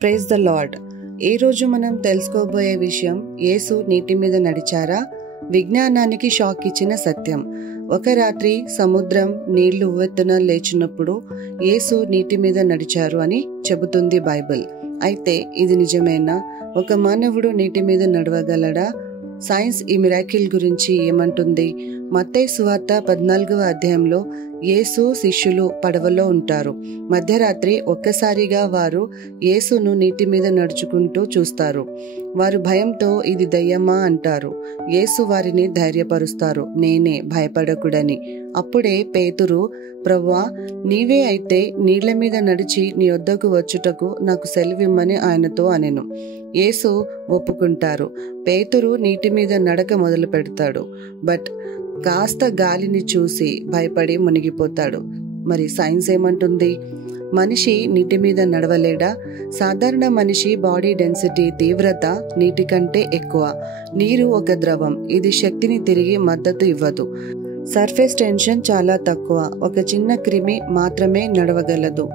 Praise the lord. ఈ రోజు మనం తెలుసుకోబోయే విషయం, యేసు నీటి మీద నడిచారా? విజ్ఞానానికి షాక్ ఇచ్చిన సత్యం. ఒక రాత్రి సముద్రం నీళ్లు ఉవ్వెత్తున లేచినప్పుడు యేసు నీటి మీద నడిచారు అని చెబుతుంది బైబిల్. అయితే ఇది నిజమేనా? ఒక మానవుడు నీటి మీద నడవగలడా? సైన్స్ ఈ మిరాకిల్ గురించి ఏమంటుంది? మత్తయి సువార్త 14వ అధ్యాయంలో యేసు శిష్యులు పడవలో ఉంటారు. మధ్యరాత్రి ఒక్కసారిగా వారు యేసును నీటి మీద నడుచుకుంటూ చూస్తారు. వారు భయంతో ఇది దయ్యమా అంటారు. యేసు వారిని ధైర్యపరుస్తారు, నేనే, భయపడకుడని. అప్పుడే పేతురు, ప్రభువా, నీవే అయితే నీళ్ల మీద నడిచి నీ వద్దకు వచ్చుటకు నాకు సెలవిమ్మని ఆయనతో అనెను. యేసు ఒప్పుకుంటారు. పేతురు నీటి మీద నడక మొదలు పెడతాడు. బట్ కాస్త గాలిని చూసి భయపడి మునిగిపోతాడు. మరి సైన్స్ ఏమంటుంది? మనిషి నీటి మీద నడవలేడా? సాధారణ మనిషి బాడీ డెన్సిటీ, తీవ్రత నీటి కంటే ఎక్కువ. నీరు ఒక ద్రవం, ఇది శక్తిని తిరిగి మద్దతు ఇవ్వదు. సర్ఫేస్ టెన్షన్ చాలా తక్కువ. ఒక చిన్న క్రిమి మాత్రమే నడవగలదు.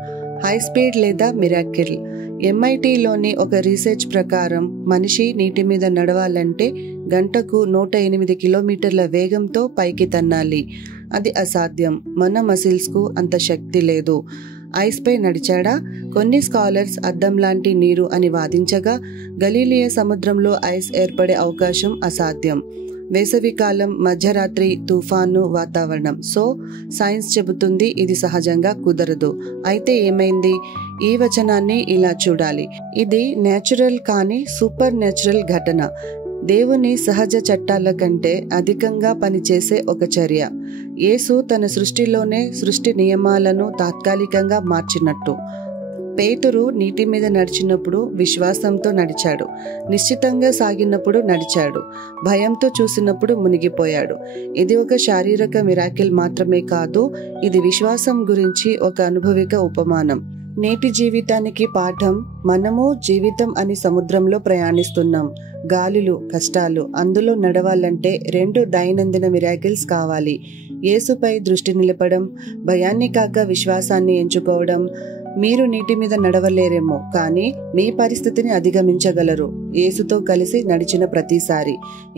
హై స్పీడ్ లేదా మిరాకిల్. MITలోని ఒక రీసెర్చ్ ప్రకారం మనిషి నీటి మీద నడవాలంటే గంటకు 108 కిలోమీటర్ల వేగంతో పైకి తన్నాలి. అది అసాధ్యం. మన మసిల్స్కు అంత శక్తి లేదు. ఐస్ పై నడిచాడా? కొన్ని స్కాలర్స్ అద్దం లాంటి నీరు అని వాదించగా, గలీలియా సముద్రంలో ఐస్ ఏర్పడే అవకాశం అసాధ్యం. వేసవికాలం, మధ్యరాత్రి, తుఫాను వాతావరణం. సో సైన్స్ చెబుతుంది ఇది సహజంగా కుదరదు. అయితే ఏమైంది? ఈ వచనాన్ని ఇలా చూడాలి. ఇది న్యాచురల్ కానీ సూపర్ న్యాచురల్ ఘటన. దేవుని సహజ చట్టాల కంటే అధికంగా పనిచేసే ఒక చర్య. యేసు తన సృష్టిలోనే సృష్టి నియమాలను తాత్కాలికంగా మార్చినట్టు. పేతురు నీటి మీద నడిచినప్పుడు విశ్వాసంతో నడిచాడు. నిశ్చితంగా సాగినప్పుడు నడిచాడు. భయంతో చూసినప్పుడు మునిగిపోయాడు. ఇది ఒక శారీరక మిరాకిల్ మాత్రమే కాదు, ఇది విశ్వాసం గురించి ఒక అనుభవిక ఉపమానం. నేటి జీవితానికి పాఠం. మనము జీవితం అని సముద్రంలో ప్రయాణిస్తున్నాం. గాలులు, కష్టాలు. అందులో నడవాలంటే 2 దైనందిన మిరాకిల్స్ కావాలి. యేసుపై దృష్టి నిలపడం, భయాన్ని కాక విశ్వాసాన్ని ఎంచుకోవడం. మీరు నీటి మీద నడవలేరేమో, కానీ మీ పరిస్థితిని అధిగమించగలరు యేసుతో కలిసి నడిచిన ప్రతిసారి.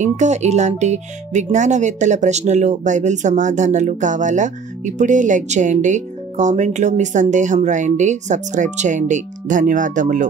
ఇంకా ఇలాంటి విజ్ఞానవేత్తల ప్రశ్నలు, బైబిల్ సమాధానాలు కావాలా? ఇప్పుడే లైక్ చేయండి, కామెంట్లో మీ సందేహం రాయండి, సబ్స్క్రైబ్ చేయండి. ధన్యవాదములు.